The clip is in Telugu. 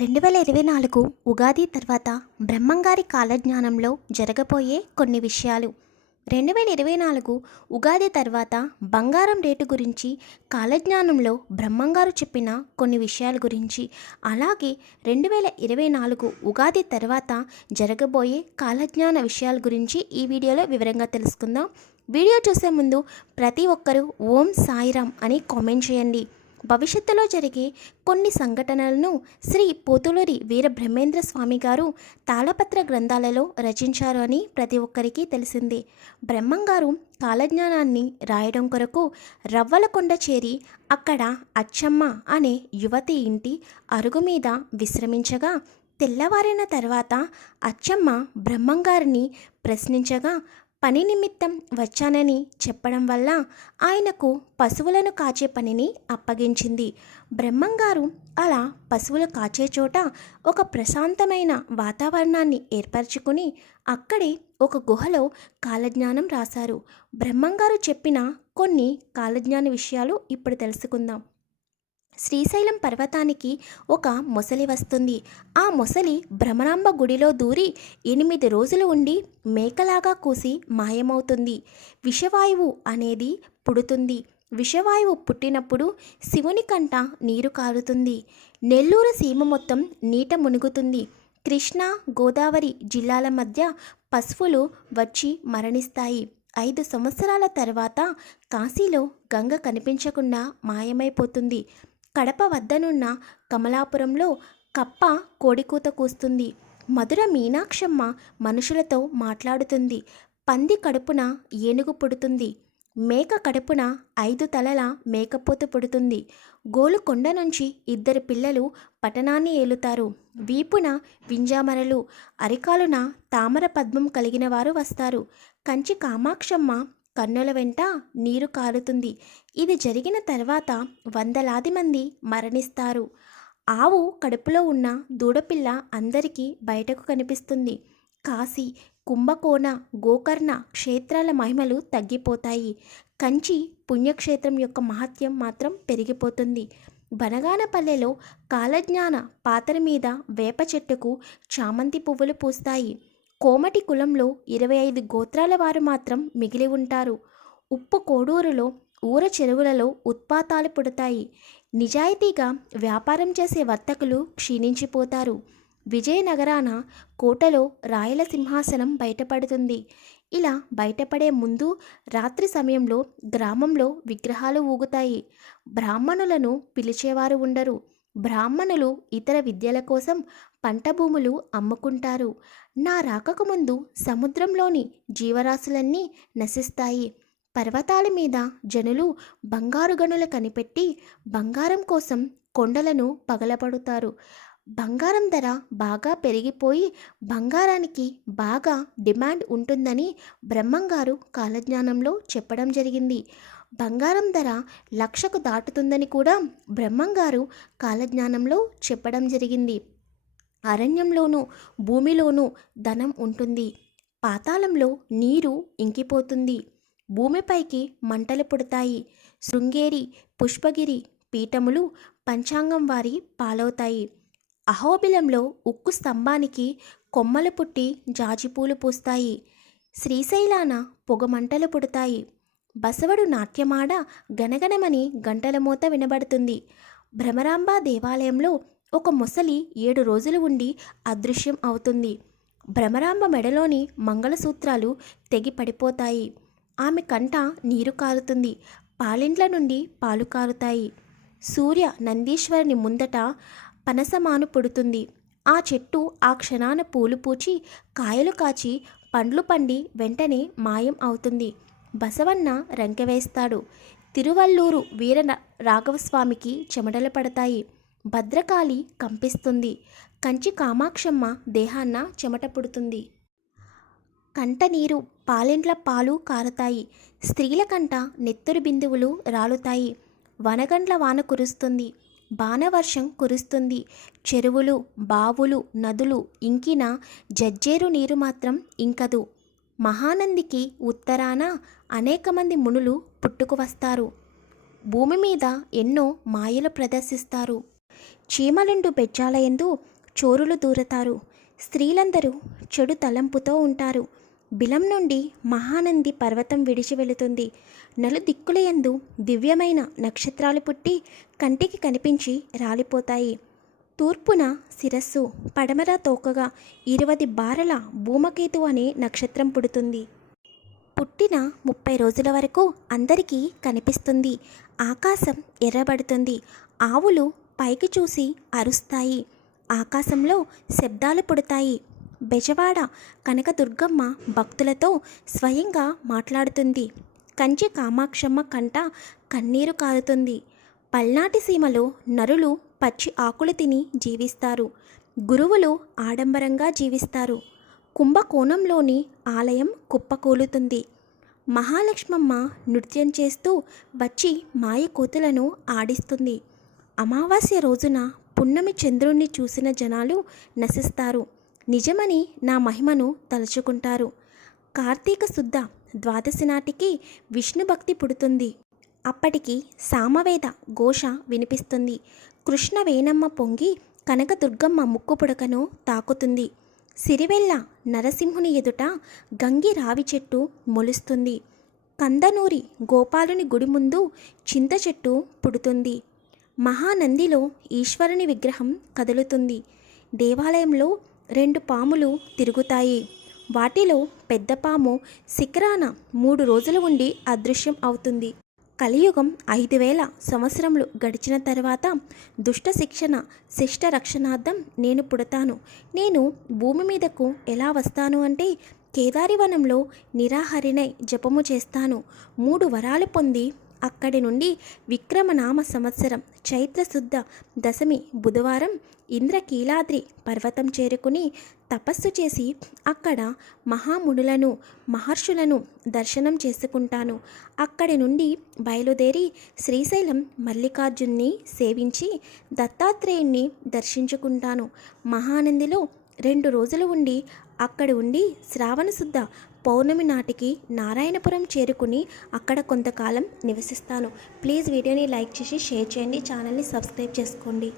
రెండు వేల ఇరవై నాలుగు ఉగాది తర్వాత బ్రహ్మంగారి కాలజ్ఞానంలో జరగబోయే కొన్ని విషయాలు. రెండు వేల ఇరవై నాలుగు ఉగాది తర్వాత బంగారం రేటు గురించి కాలజ్ఞానంలో బ్రహ్మంగారు చెప్పిన కొన్ని విషయాల గురించి అలాగే రెండు వేల ఇరవై నాలుగు ఉగాది తర్వాత జరగబోయే కాలజ్ఞాన విషయాల గురించి ఈ వీడియోలో వివరంగా తెలుసుకుందాం. వీడియో చూసే ముందు ప్రతి ఒక్కరూ ఓం సాయిరామ్ అని కామెంట్ చేయండి. భవిష్యత్తులో జరిగే కొన్ని సంఘటనలను శ్రీ పోతులూరి వీర బ్రహ్మేంద్ర స్వామి గారు తాళపత్ర గ్రంథాలలో రచించారు అని ప్రతి ఒక్కరికి తెలిసిందే. బ్రహ్మంగారు కాలజ్ఞానాన్ని రాయడం కొరకు రవ్వలకొండ చేరి అక్కడ అచ్చమ్మ అనే యువతి ఇంటి అరుగు మీద విశ్రమించగా తెల్లవారిన తర్వాత అచ్చమ్మ బ్రహ్మంగారిని ప్రశ్నించగా పని నిమిత్తం వచ్చానని చెప్పడం వల్ల ఆయనకు పశువులను కాచే పనిని అప్పగించింది. బ్రహ్మంగారు అలా పశువులు కాచే చోట ఒక ప్రశాంతమైన వాతావరణాన్ని ఏర్పరచుకుని అక్కడే ఒక గుహలో కాలజ్ఞానం రాశారు. బ్రహ్మంగారు చెప్పిన కొన్ని కాలజ్ఞాన విషయాలు ఇప్పుడు తెలుసుకుందాం. శ్రీశైలం పర్వతానికి ఒక మొసలి వస్తుంది. ఆ మొసలి భ్రమరాంబ గుడిలో దూరి ఎనిమిది రోజులు ఉండి మేకలాగా కూసి మాయమవుతుంది. విషవాయువు అనేది పుడుతుంది. విషవాయువు పుట్టినప్పుడు శివుని కంట నీరు కారుతుంది. నెల్లూరు సీమ మొత్తం నీట మునుగుతుంది. కృష్ణా గోదావరి జిల్లాల మధ్య పశువులు వచ్చి మరణిస్తాయి. ఐదు సంవత్సరాల తర్వాత కాశీలో గంగ కనిపించకుండా మాయమైపోతుంది. కడప వద్దనున్న కమలాపురంలో కప్ప కోడికూత కూస్తుంది. మధుర మీనాక్షమ్మ మనుషులతో మాట్లాడుతుంది. పంది కడుపున ఏనుగు పుడుతుంది. మేక కడుపున ఐదు తలల మేకపోతు పుడుతుంది. గోలుకొండ నుంచి ఇద్దరు పిల్లలు పట్టణాన్ని ఏలుతారు. వీపున వింజామరలు అరికాలున తామర పద్మం కలిగిన వారు వస్తారు. కంచి కామాక్షమ్మ కన్నుల వెంట నీరు కారుతుంది. ఇది జరిగిన తర్వాత వందలాది మంది మరణిస్తారు. ఆవు కడుపులో ఉన్న దూడపిల్ల అందరికీ బయటకు కనిపిస్తుంది. కాశీ కుంభకోణ గోకర్ణ క్షేత్రాల మహిమలు తగ్గిపోతాయి. కంచి పుణ్యక్షేత్రం యొక్క మహత్యం మాత్రం పెరిగిపోతుంది. బనగానపల్లెలో కాలజ్ఞాన పాత్ర మీద వేప చెట్టుకు చామంతి పువ్వులు పూస్తాయి. కోమటి కులంలో ఇరవై ఐదు గోత్రాల వారు మాత్రం మిగిలి ఉంటారు. ఉప్పు కోడూరులో ఊర చెరువులలో ఉత్పాతాలు పుడతాయి. నిజాయితీగా వ్యాపారం చేసే వర్తకులు క్షీణించిపోతారు. విజయనగరాన కోటలో రాయల సింహాసనం బయటపడుతుంది. ఇలా బయటపడే ముందు రాత్రి సమయంలో గ్రామంలో విగ్రహాలు ఊగుతాయి. బ్రాహ్మణులను పిలిచేవారు ఉండరు. బ్రాహ్మణులు ఇతర విద్యల కోసం పంట భూములు అమ్ముకుంటారు. నా రాకకు ముందు సముద్రంలోని జీవరాశులన్నీ నశిస్తాయి. పర్వతాల మీద జనులు బంగారు గనులు కనిపెట్టి బంగారం కోసం కొండలను పగలబడుతారు. బంగారం ధర బాగా పెరిగిపోయి బంగారానికి బాగా డిమాండ్ ఉంటుందని బ్రహ్మంగారు కాలజ్ఞానంలో చెప్పడం జరిగింది. బంగారం ధర లక్షకు దాటుతుందని కూడా బ్రహ్మంగారు కాలజ్ఞానంలో చెప్పడం జరిగింది. అరణ్యంలోనూ భూమిలోనూ ధనం ఉంటుంది. పాతాళంలో నీరు ఇంకిపోతుంది. భూమిపైకి మంటలు పుడతాయి. శృంగేరి పుష్పగిరి పీఠములు పంచాంగం వారి పాలవుతాయి. అహోబిలంలో ఉక్కు స్తంభానికి కొమ్మలు పుట్టి జాజిపూలు పూస్తాయి. శ్రీశైలాన పొగమంటలు పుడతాయి. బసవడు నాట్యమాడ గనగనమని గంటల మూత వినబడుతుంది. భ్రమరాంబ దేవాలయంలో ఒక మొసలి ఏడు రోజులు ఉండి అదృశ్యం అవుతుంది. భ్రమరాంబ మెడలోని మంగళసూత్రాలు తెగి పడిపోతాయి. ఆమె కంట నీరు కారుతుంది. పాలింట్ల నుండి పాలు కారుతాయి. సూర్య నందీశ్వరుని ముందట పనసమాను పుడుతుంది. ఆ చెట్టు ఆ క్షణాన పూలు పూచి కాయలు కాచి పండ్లు పండి వెంటనే మాయం అవుతుంది. బసవన్న రంకెవేస్తాడు తిరువల్లూరు వీర రాఘవస్వామికి చెమటలు పడతాయి. భద్రకాళి కంపిస్తుంది. కంచి కామాక్షమ్మ దేహాన్న చెమట పుడుతుంది. కంట నీరు పాలెంట్ల పాలు కారుతాయి. స్త్రీల కంట నెత్తురు బిందువులు రాలుతాయి. వనగండ్ల వాన కురుస్తుంది. బాణవర్షం కురుస్తుంది. చెరువులు బావులు నదులు ఇంకిన జజ్జేరు నీరు మాత్రం ఇంకదు. మహానందికి ఉత్తరాన అనేక మంది మునులు పుట్టుకు వస్తారు భూమి మీద ఎన్నో మాయలు ప్రదర్శిస్తారు. చీమలుండు బెజ్జాలయందు చోరులు దూరతారు. స్త్రీలందరూ చెడు తలంపుతో ఉంటారు. బిలం నుండి మహానంది పర్వతం విడిచి వెళుతుంది. నలు దిక్కులయందు దివ్యమైన నక్షత్రాలు పుట్టి కంటికి కనిపించి రాలిపోతాయి. తూర్పున శిరస్సు పడమర తోకగా ఇరవది బారల భూమకేతు అనే నక్షత్రం పుడుతుంది. పుట్టిన ముప్పై రోజుల వరకు అందరికీ కనిపిస్తుంది. ఆకాశం ఎర్రబడుతుంది. ఆవులు పైకి చూసి అరుస్తాయి. ఆకాశంలో శబ్దాలు పుడతాయి. బెజవాడ కనకదుర్గమ్మ భక్తులతో స్వయంగా మాట్లాడుతుంది. కంచి కామాక్షమ్మ కంట కన్నీరు కారుతుంది. పల్నాటి సీమలో నరులు పచ్చి ఆకులు తిని జీవిస్తారు. గురువులు ఆడంబరంగా జీవిస్తారు. కుంభకోణంలోని ఆలయం కుప్పకూలుతుంది. మహాలక్ష్మమ్మ నృత్యం చేస్తూ వచ్చి మాయ కోతులను ఆడిస్తుంది. అమావాస్య రోజున పున్నమి చంద్రుణ్ణి చూసిన జనాలు నశిస్తారు. నిజమని నా మహిమను తలుచుకుంటారు. కార్తీక శుద్ధ ద్వాదశి నాటికి విష్ణు భక్తి పుడుతుంది. అప్పటికి సామవేద ఘోష వినిపిస్తుంది. కృష్ణ వేణమ్మ పొంగి కనకదుర్గమ్మ ముక్కు పుడకను తాకుతుంది. సిరివెల్ల నరసింహుని ఎదుట గంగి రావి చెట్టు మొలుస్తుంది. కందనూరి గోపాలుని గుడి ముందు చింత చెట్టు పుడుతుంది. మహానందిలో ఈశ్వరుని విగ్రహం కదులుతుంది. దేవాలయంలో రెండు పాములు తిరుగుతాయి. వాటిలో పెద్ద పాము శిఖరాన మూడు రోజులు ఉండి అదృశ్యం అవుతుంది. కలియుగం ఐదు వేల సంవత్సరములు గడిచిన తర్వాత దుష్ట శిక్షణ శిష్ట రక్షణార్థం నేను పుడతాను. నేను భూమి మీదకు ఎలా వస్తాను అంటే కేదారివనంలో నిరాహరిణై జపము చేస్తాను. మూడు వరాలు పొంది అక్కడి నుండి విక్రమనామ సంవత్సరం చైత్రశుద్ధ దశమి బుధవారం ఇంద్రకీలాద్రి పర్వతం చేరుకుని తపస్సు చేసి అక్కడ మహామునులను మహర్షులను దర్శనం చేసుకుంటాను. అక్కడి నుండి బయలుదేరి శ్రీశైలం మల్లికార్జున్ని సేవించి దత్తాత్రేయుణ్ణి దర్శించుకుంటాను. మహానందిలో రెండు రోజులు ఉండి అక్కడ ఉండి శ్రావణశుద్ధ పౌర్ణమి నాటికి నారాయణపురం చేరుకుని అక్కడ కొంతకాలం నివసిస్తాను. ప్లీజ్ వీడియోని లైక్ చేసి షేర్ చేయండి ఛానల్ని సబ్స్క్రైబ్ చేసుకోండి.